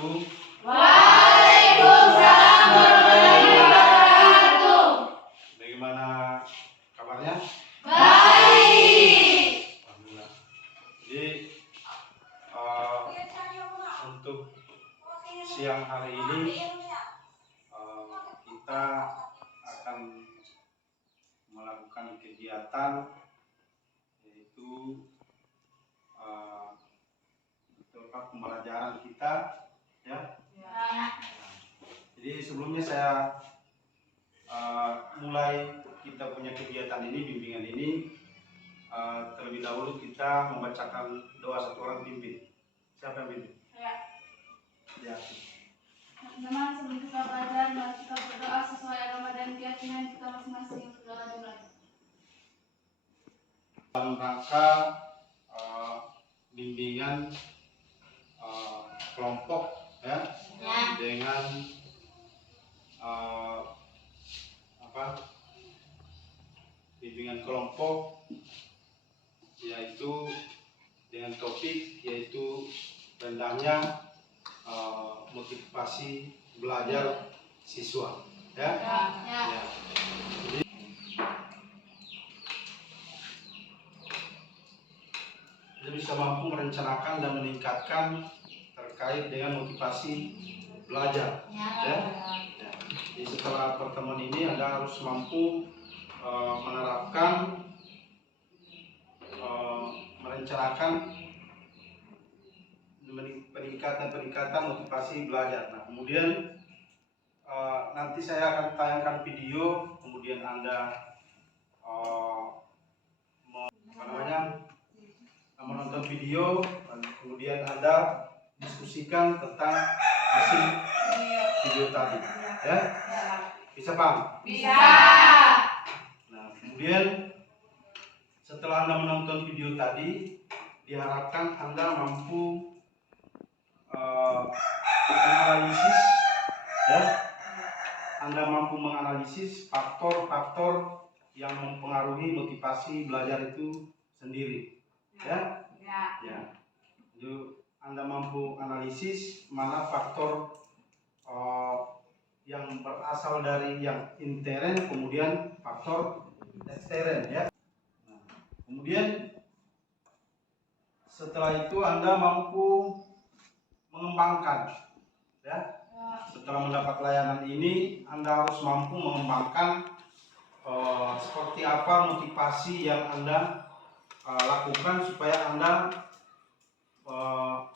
wabarakatuh. Waalaikumsalam warahmatullahi wabarakatuh. Bagaimana kabarnya? Baik. Alhamdulillah. Jadi untuk siang hari ini kita akan melakukan kegiatan yaitu tempat pembelajaran kita, ya. Jadi sebelumnya saya mulai kita punya kegiatan ini, bimbingan ini, terlebih dahulu kita membacakan doa satu orang pimpin. Siapa yang pimpin? Ya. Teman-teman, sebelum kita belajar, mari kita berdoa sesuai agama dan keyakinan kita masing-masing. Segala dimulai. Dalam rangka bimbingan kelompok, ya, dengan bimbingan kelompok, yaitu dengan topik yaitu rendahnya motivasi belajar siswa, ya. Ya. Jadi bisa mampu merencanakan dan meningkatkan terkait dengan motivasi belajar, ya. Jadi setelah pertemuan ini Anda harus mampu menerapkan, merencanakan peningkatan motivasi belajar. Nah, kemudian nanti saya akan tayangkan video, kemudian Anda menonton video, dan kemudian Anda diskusikan tentang hasil video tadi, ya. Bisa paham? Bisa. Nah, kemudian setelah Anda menonton video tadi, diharapkan Anda mampu menganalisis, ya. Anda mampu menganalisis faktor-faktor yang mempengaruhi motivasi belajar itu sendiri, ya. Ya. Jadi Anda mampu analisis mana faktor yang berasal dari yang intern, kemudian faktor ekstern, ya. Nah, kemudian setelah itu Anda mampu mengembangkan, ya. Setelah mendapat layanan ini, Anda harus mampu mengembangkan seperti apa motivasi yang Anda lakukan supaya Anda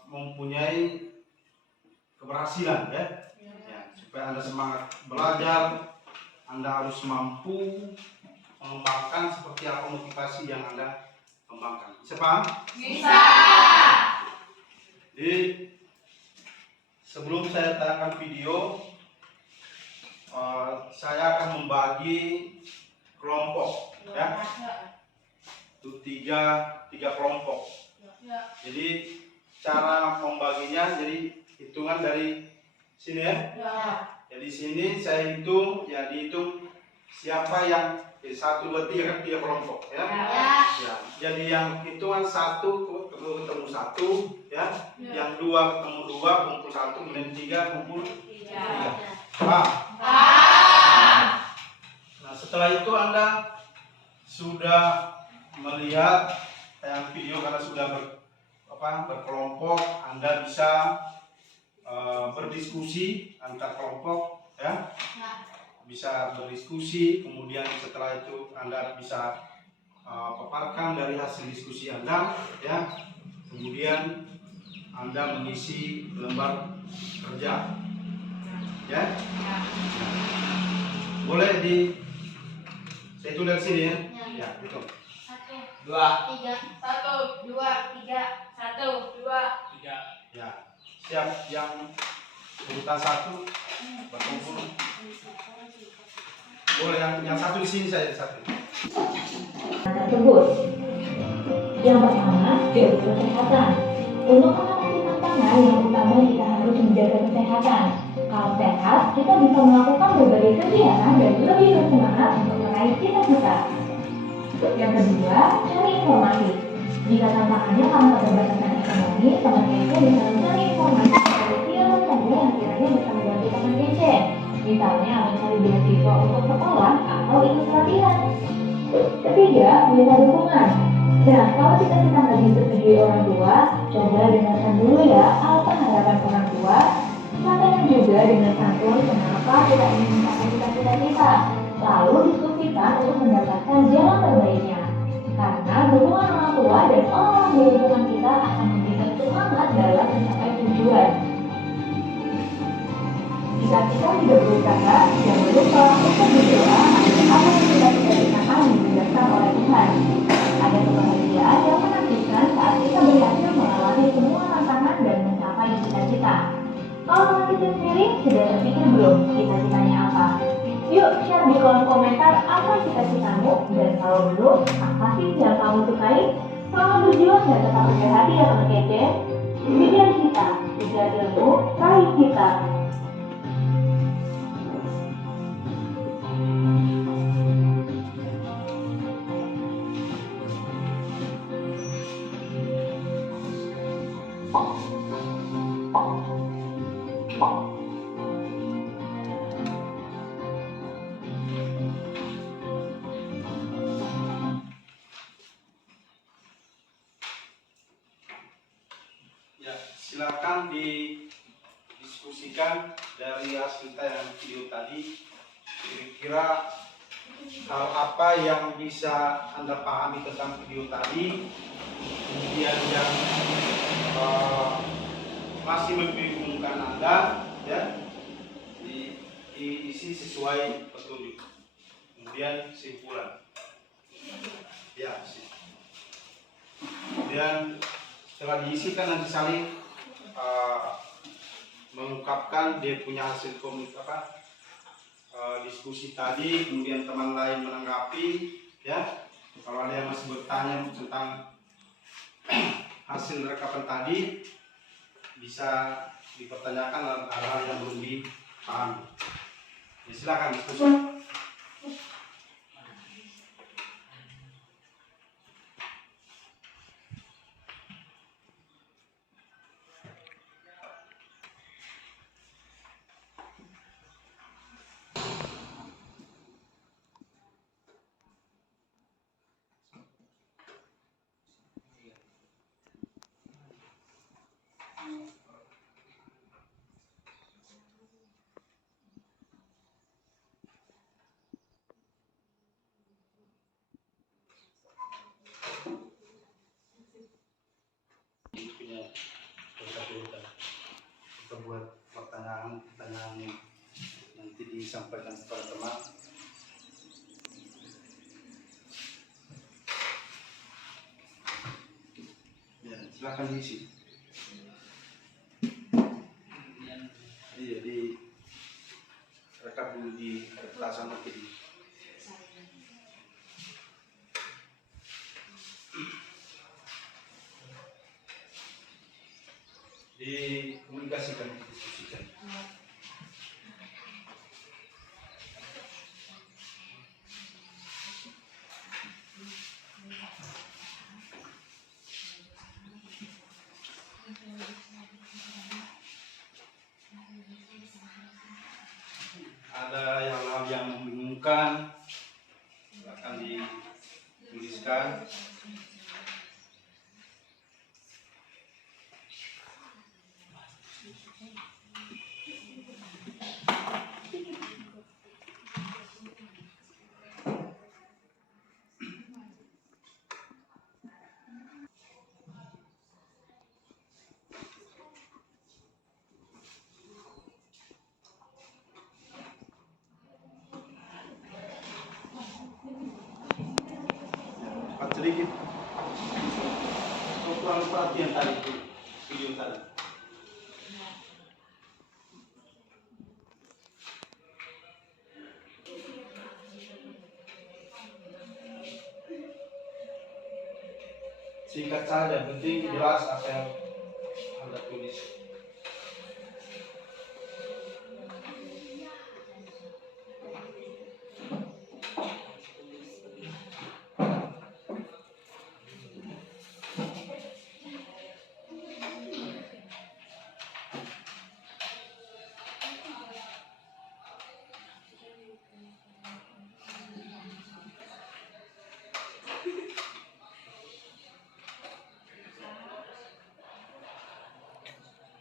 mempunyai keberhasilan, ya. Supaya Anda semangat belajar, Anda harus mampu mengembangkan seperti apa motivasi yang Anda kembangkan. Bisa paham? Bisa. Jadi sebelum saya tayangkan video, saya akan membagi kelompok, ya. Itu tiga kelompok. Jadi cara membaginya, jadi hitungan dari sini, ya. Jadi sini saya hitung, ya, dihitung siapa yang 1, 2, 3, kan 3 kelompok, ya. Ya. Jadi yang hitungan 1 ketemu 1, ya. Yang 2 ketemu 2, kumpul 1, kemudian 3 kumpul 3. Paham? Nah, setelah itu Anda sudah melihat yang video karena sudah berkelompok, Anda bisa berdiskusi antar kelompok, ya. Bisa berdiskusi, kemudian setelah itu Anda bisa paparkan dari hasil diskusi Anda, ya. Kemudian Anda mengisi lembar kerja, ya. Boleh saya tulis dari sini, ya. Ya, hitung. 1, 2, 3, 1, 2, 3, 1, 2, 3. Ya, siap. Yang urutan 1 berkumpul. Boleh yang 1 di sini, saya 1. Tersebut. Yang pertama, yaitu kesehatan. Untuk mengatasi tantangan, yang utama kita harus menjaga kesehatan. Kalau sehat, kita bisa melakukan berbagai kegiatan dan lebih bersemangat untuk meraih cita-cita. Yang kedua, cari informasi. Jika tantangannya karena keterbatasan ekonomi, teman-teman bisa mencari informasi dari film dan sebenarnya bisa membantu teman kece. Misalnya mencari beasiswa untuk sekolah atau ikut pelatihan. Ketiga, minta dukungan. Nah, kalau cita-cita nggak disetujui orang tua, coba dengarkan dulu ya apa harapan orang tua. Sampaikan juga dengan santun kenapa kita ingin mencapai cita-cita kita. Lalu diskusikan untuk mendapatkan jalan terbaiknya. Karena dukungan orang tua dan orang di lingkungan kita akan memberikan semangat dalam mencapai tujuan. Jika kita tidak berusaha, jangan lupa untuk berdoa agar apa yang kita cita-citakan dimudahkan oleh Tuhan. Ada kebahagiaan yang menakjubkan saat kita berhasil mengalami semua tantangan dan mencapai cita-cita. Kalau teman kecil sendiri, sudah terpikir belum cita-citanya apa? Yuk share di kolom komentar apa cita-citamu, dan kalau belum, apa sih yang kamu sukai? Selamat berjuang dan tetap rendah hati ya teman kece. Demikian kita, kejar ilmu, raih cita. Ya, silakan didiskusikan dari hasil tayangan video tadi. Kira-kira hal apa yang bisa Anda pahami tentang video tadi, kemudian yang masih membingungkan Anda, ya, diisi sesuai petunjuk. Kemudian kesimpulan, ya, kemudian setelah diisikan nanti saling mengungkapkan dia punya hasil diskusi tadi, kemudian teman lain menanggapi, ya. Kalau ada yang masih bertanya tentang hasil rekapan tadi, bisa dipertanyakan hal-hal yang belum dipahami. Ya, silakan diskusi. Kita buat pertanyaan yang nanti disampaikan kepada teman. Ya, silakan diisi. Iya, di rekap dulu di kertas sama ini. Dikomunikasikan, didiskusikan. Ada hal-hal yang membingungkan, akan dituliskan. Cepat sedikit. Kurang perhatian tadi video tadi. Singkat saja, penting jelas apa yang Anda tulis.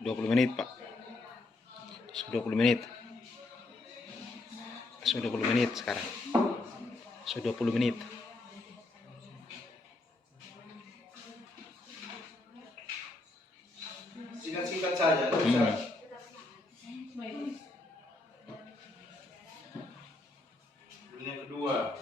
20 menit, Pak. 20 menit. 20 menit sekarang. 20 menit. Singkat-singkat saja. Ini yang kedua.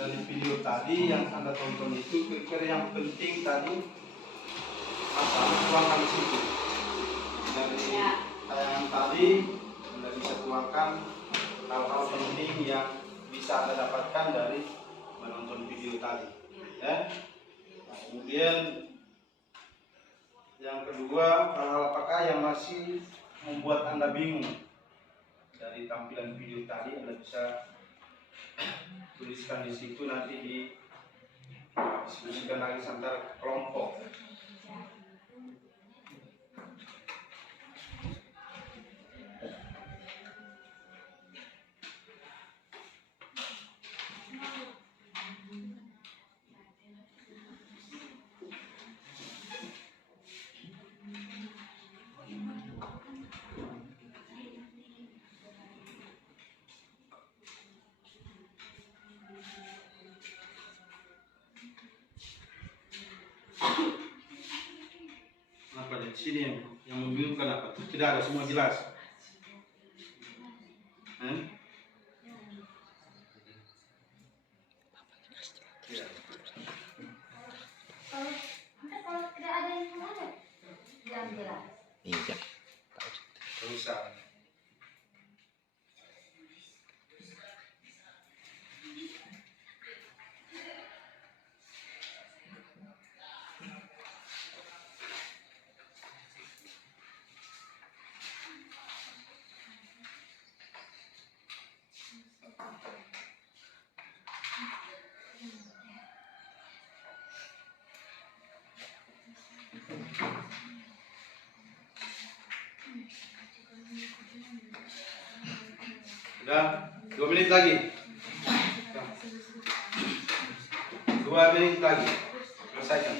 Dari video tadi yang Anda tonton itu kira-kira yang penting tadi apa? Tuangkan di situ. Dari tayangan tadi Anda bisa tuangkan hal-hal penting yang bisa Anda dapatkan dari menonton video tadi. Ya. Nah, kemudian yang kedua, hal-hal apakah yang masih membuat Anda bingung dari tampilan video tadi? Anda bisa tuliskan di situ, nanti didiskusikan lagi antar kelompok. Apa di sini yang membingungkan apa? Tidak ada, semua jelas. Ya. Kalau tidak ada yang ada, yang jelas. Iya. Usah. Sudah 2 menit lagi. 2 menit lagi. Selesaikan.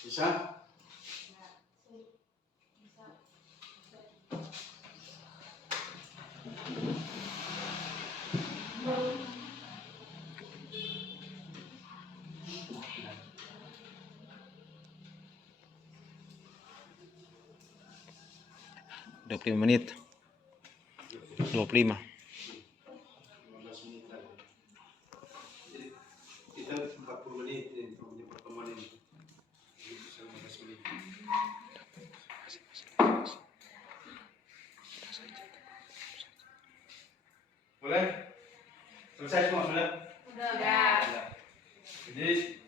Bisa? 25 menit. 25. 15 menit lagi. Jadi kita 40 menit untuk pertemuan ini. Jadi bisa 15 menit. Boleh? Selesai semua sudah? Sudah. Jadi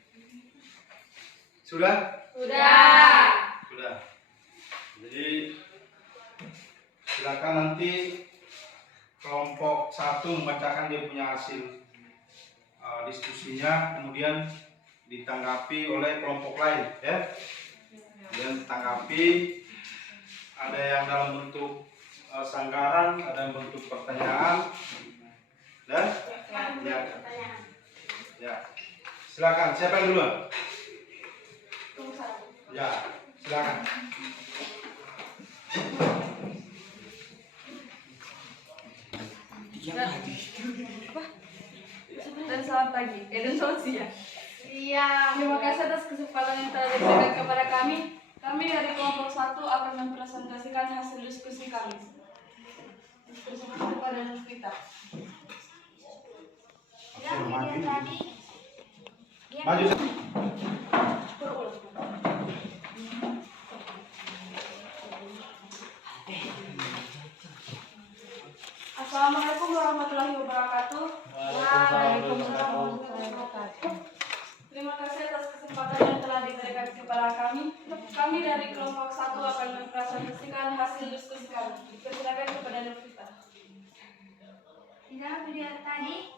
sudah? Sudah. Sudah. Jadi silakan nanti kelompok 1 membacakan dia punya hasil diskusinya, kemudian ditanggapi oleh kelompok lain, ya. Dan ditanggapi, ada yang dalam bentuk sanggahan, ada yang bentuk pertanyaan, dan ya. Silakan. Siapa yang duluan? Ya, silakan. Dan selamat pagi. Dan selamat siang. Terima kasih atas kesempatan yang telah diberikan kepada kami. Kami dari kelompok 1 akan mempresentasikan hasil diskusi kami. Diskusi kepada kita. Maju. Assalamualaikum warahmatullahi wabarakatuh. Waalaikumsalam warahmatullahi wabarakatuh. Terima kasih atas kesempatan yang telah diberikan kepada kami. Kami dari kelompok 1 akan mempresentasikan hasil diskusi kami. Persilakan kepada Novita. Di dalam video tadi,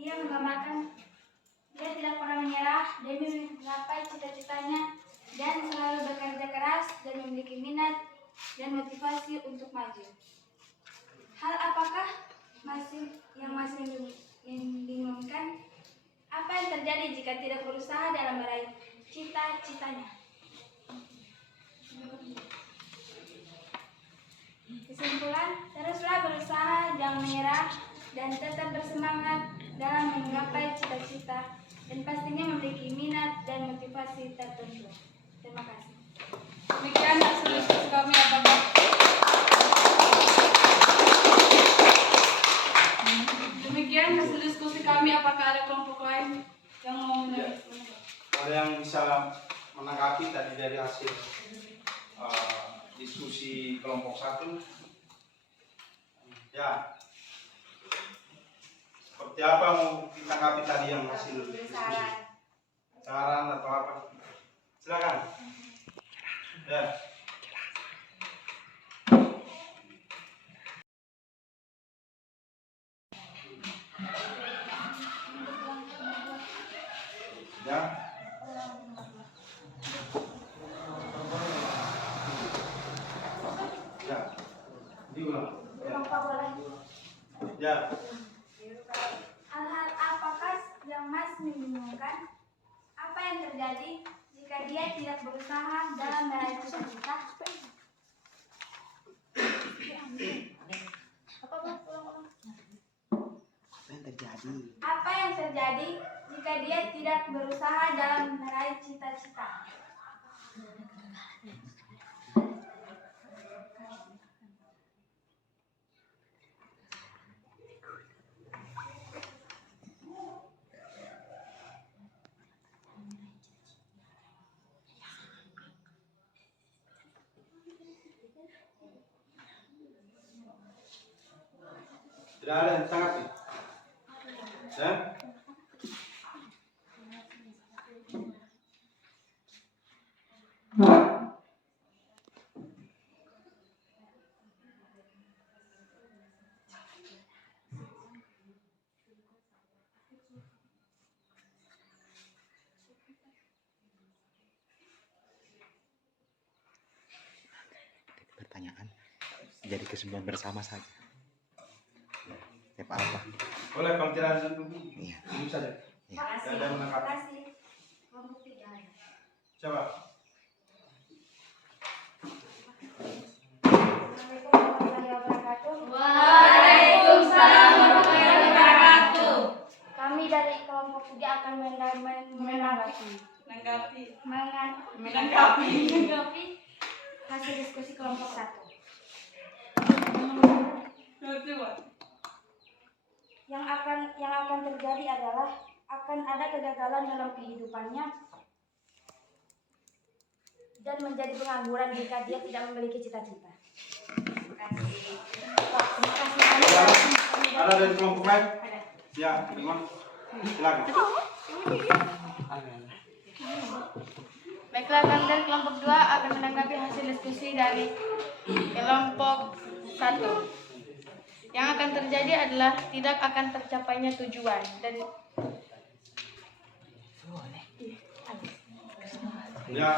ia menggambarkan dia tidak pernah menyerah demi menggapai cita-citanya dan selalu bekerja keras dan memiliki minat dan motivasi untuk maju. Hal apakah yang masih membingungkan? Apa yang terjadi jika tidak berusaha dalam meraih cita-citanya? Kesimpulan, teruslah berusaha, jangan menyerah, dan tetap bersemangat dalam menggapai cita-cita, dan pastinya memiliki minat dan motivasi tertentu. Terima kasih. Demikian hasil diskusi kami. Apakah demikian hasil diskusi kami? Apakah ada kelompok lain yang mau menanggapi? Ada yang bisa menanggapi tadi dari hasil diskusi kelompok 1? Ya. Seperti apa mau ditanggapi tadi yang hasil diskusi? Saran atau apa? Silakan. Ya. Ya. Ya. Diulang. Ya. Hal-hal apakah yang masih membingungkan? Apa yang terjadi jika dia tidak berusaha dalam meraih cita-cita? Apa yang terjadi jika dia tidak berusaha dalam meraih cita-cita? Tidak ada yang ditanggapi. Ya. Pertanyaan jadi kesimpulan bersama saja. Apa? Boleh kalau tidak ada Iya. duduk saja. Iya. Tidak ada yang menanggapi. Kelompok 3. Coba. Assalamualaikum warahmatullahi wabarakatuh. Waalaikumsalam warahmatullahi wabarakatuh. Kami dari kelompok 3 akan menanggapi hasil diskusi kelompok 1. Yang akan terjadi adalah akan ada kegagalan dalam kehidupannya dan menjadi pengangguran jika dia tidak memiliki cita-cita. Terima kasih. Ada dari kelompok lain? Ya, gimana? Silakan. Baiklah, kami dari kelompok 2 akan menanggapi hasil diskusi dari kelompok 1. Yang akan terjadi adalah tidak akan tercapainya tujuan dan Ya.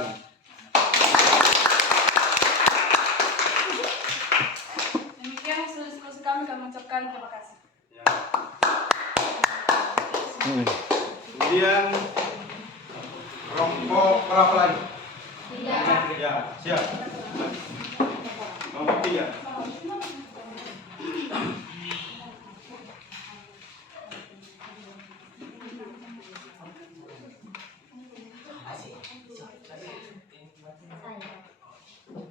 demikian hasil diskusi kami mengucapkan terima kasih. Ya. Kemudian kelompok berapa lagi? 3. Ya, siap. Kelompok 3.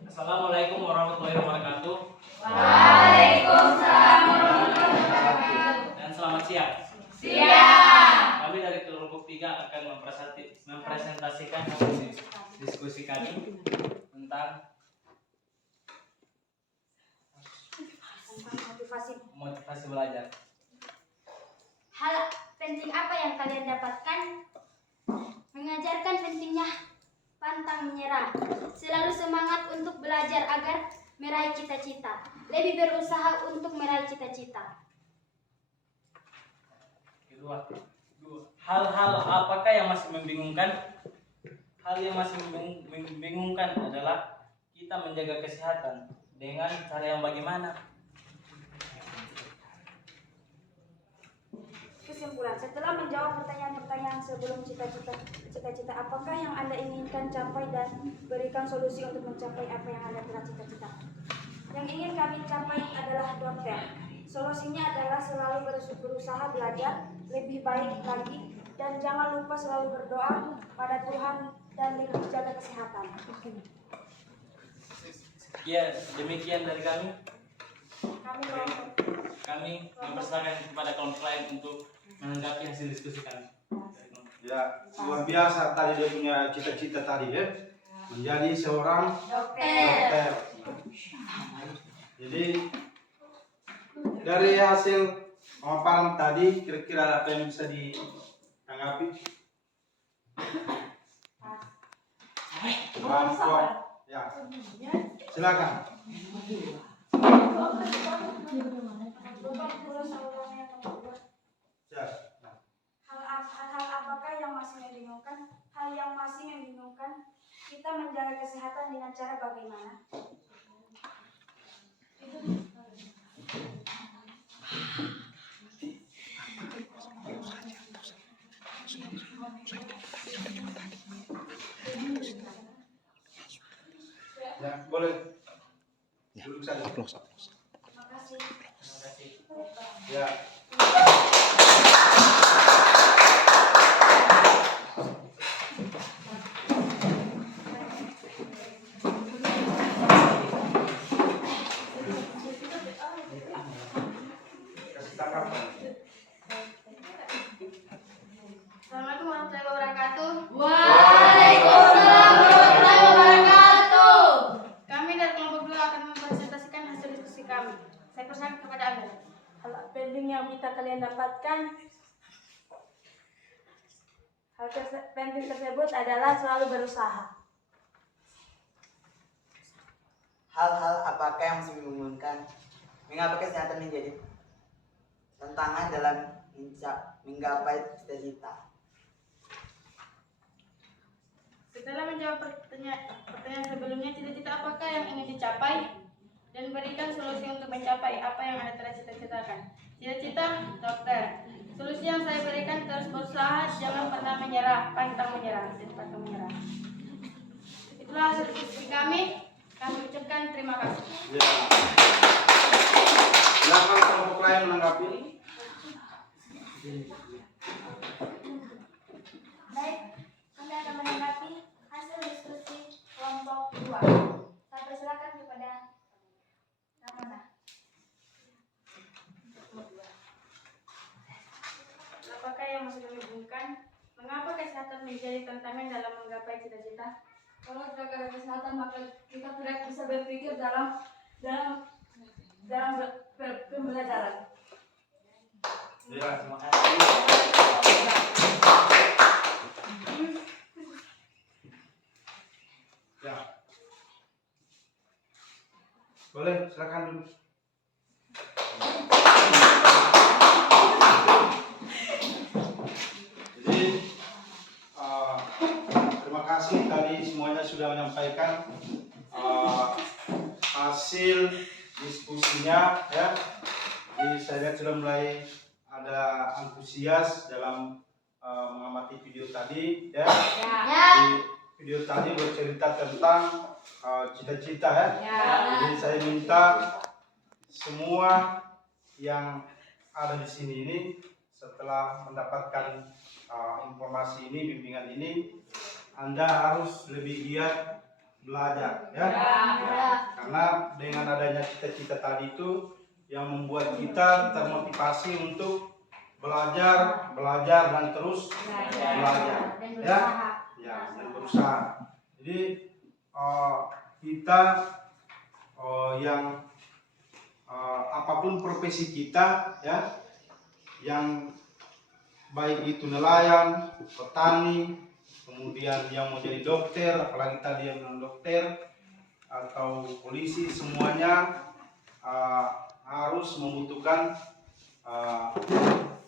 Assalamualaikum warahmatullahi wabarakatuh. Waalaikumsalam warahmatullahi wabarakatuh. Dan selamat siang. Siap. Kami dari kelompok 3 akan mempresentasikan hasil diskusi kami tentang motivasi belajar. Hal penting apa yang kalian dapatkan? Mengajarkan pentingnya pantang menyerah, selalu semangat untuk belajar agar meraih cita-cita, lebih berusaha untuk meraih cita-cita. Kedua, hal-hal apakah yang masih membingungkan? Hal yang masih membingungkan adalah kita menjaga kesehatan dengan cara yang bagaimana? Kesimpulan, setelah menjawab pertanyaan-pertanyaan sebelum cita-cita apakah yang Anda inginkan capai dan berikan solusi untuk mencapai apa yang Anda telah cita-citakan. Yang ingin kami capai adalah dokter. Solusinya adalah selalu berusaha belajar lebih baik lagi dan jangan lupa selalu berdoa pada Tuhan dan lebih jaga kesehatan. Ya, demikian dari kami. Kami Kami mempersilakan kepada kelompok lain untuk menanggapi hasil diskusi kami. Ya, luar biasa tadi dia punya cita-cita tadi ya. Menjadi seorang dokter. Jadi dari hasil pemaparan tadi kira-kira apa yang bisa ditanggapi? Kelompok. Ya. Silakan. Ya. Hal-hal apakah yang masih membingungkan? Hal yang masih membingungkan, kita menjaga kesehatan dengan cara bagaimana? Ya, boleh. Ya, Duduk saja. aplaus. Terima kasih. Ya. Kasih tanggapan. Assalamualaikum warahmatullahi wabarakatuh. Waalaikumsalam warahmatullahi wabarakatuh. Kami dari kelompok 2 akan mempresentasikan hasil diskusi kami. Saya persilakan kepada Anda. Hal penting yang bisa kalian dapatkan. Hal penting tersebut adalah selalu berusaha. Hal-hal apakah yang masih membingungkan? Mengapa kesehatan menjadi tantangan dalam menggapai cita-cita? Setelah menjawab pertanyaan sebelumnya, cita-cita apakah yang ingin dicapai dan berikan solusi untuk mencapai apa yang Anda telah cita-citakan. Cita-cita dokter. Solusi yang saya berikan terus berusaha, jangan pernah menyerah, pantang menyerah. Itulah hasil diskusi kami. Kami ucapkan terima kasih. Ya. Silakan kelompok lain menanggapi. Baik, kami akan menanggapi hasil diskusi kelompok 2. Saya persilakan kepada Ramona. menjadi tantangan dalam menggapai cita-cita? Kalau tidak ada kesehatan maka kita tidak bisa berpikir dalam pembelajaran. Ya. Terima kasih. Ya. Boleh, silakan dulu. Jadi terima kasih tadi semuanya sudah menyampaikan hasil diskusinya ya. Jadi saya lihat sudah mulai ada antusias dalam mengamati video tadi ya. Di video tadi bercerita tentang cita-cita ya. Jadi saya minta semua yang ada di sini ini setelah mendapatkan informasi ini, bimbingan ini, Anda harus lebih giat belajar ya. Karena dengan adanya cita-cita tadi itu yang membuat kita termotivasi untuk belajar dan terus belajar ya. Ya, dan berusaha. Jadi kita yang apapun profesi kita ya, yang baik itu nelayan, petani, kemudian yang mau jadi dokter, apalagi tadi yang non dokter atau polisi, semuanya harus membutuhkan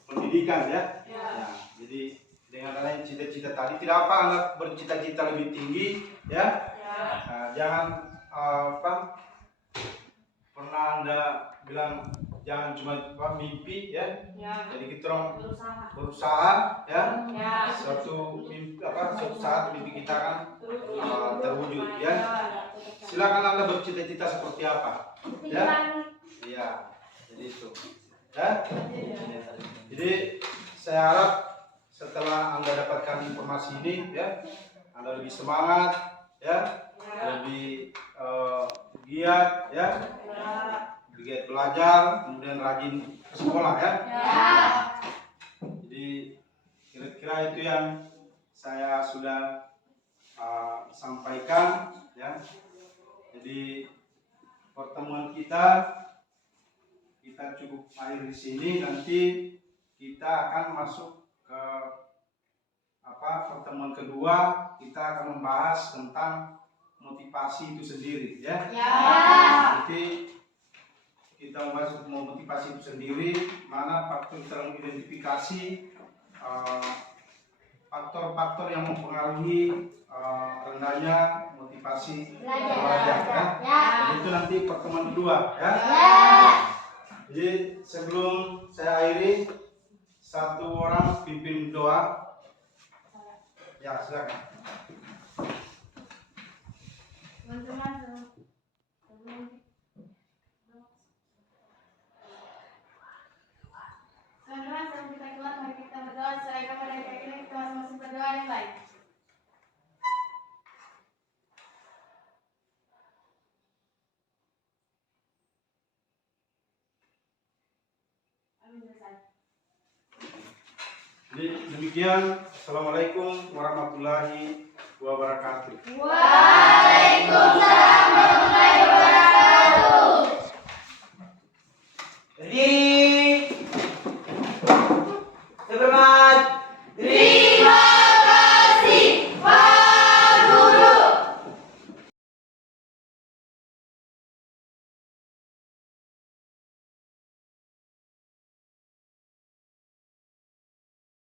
pendidikan ya. Ya, jadi dengan adanya cita-cita tadi, tidak apa Anda bercita-cita lebih tinggi ya. Jangan pernah Anda bilang jangan cuma mimpi ya. Jadi kita orang berusaha ya. Suatu saat mimpi kita akan terwujud ya. Silakan Anda bercita-cita seperti apa ya. Iya, jadi itu ya. Jadi saya harap setelah Anda dapatkan informasi ini ya, Anda lebih semangat ya, lebih giat ya, giat belajar, kemudian rajin ke sekolah ya. Jadi kira-kira itu yang saya sudah sampaikan ya. Jadi pertemuan kita cukup akhir di sini. Nanti kita akan masuk ke pertemuan kedua. Kita akan membahas tentang motivasi itu sendiri ya. Nanti kita membahas motivasi itu sendiri, mana faktor kita mengidentifikasi faktor-faktor yang mempengaruhi rendahnya motivasi belajar ya. Jadi itu nanti pertemuan kedua ya. Jadi sebelum saya akhiri, satu orang pimpin doa. Ya, silakan. Teman-teman, sebelum kita keluar, mari kita berdoa. Setelah kepada kita masing-masing berdoa yang baik. Jadi demikian. Assalamualaikum warahmatullahi wabarakatuh. Waalaikumsalam warahmatullahi wabarakatuh. Jadi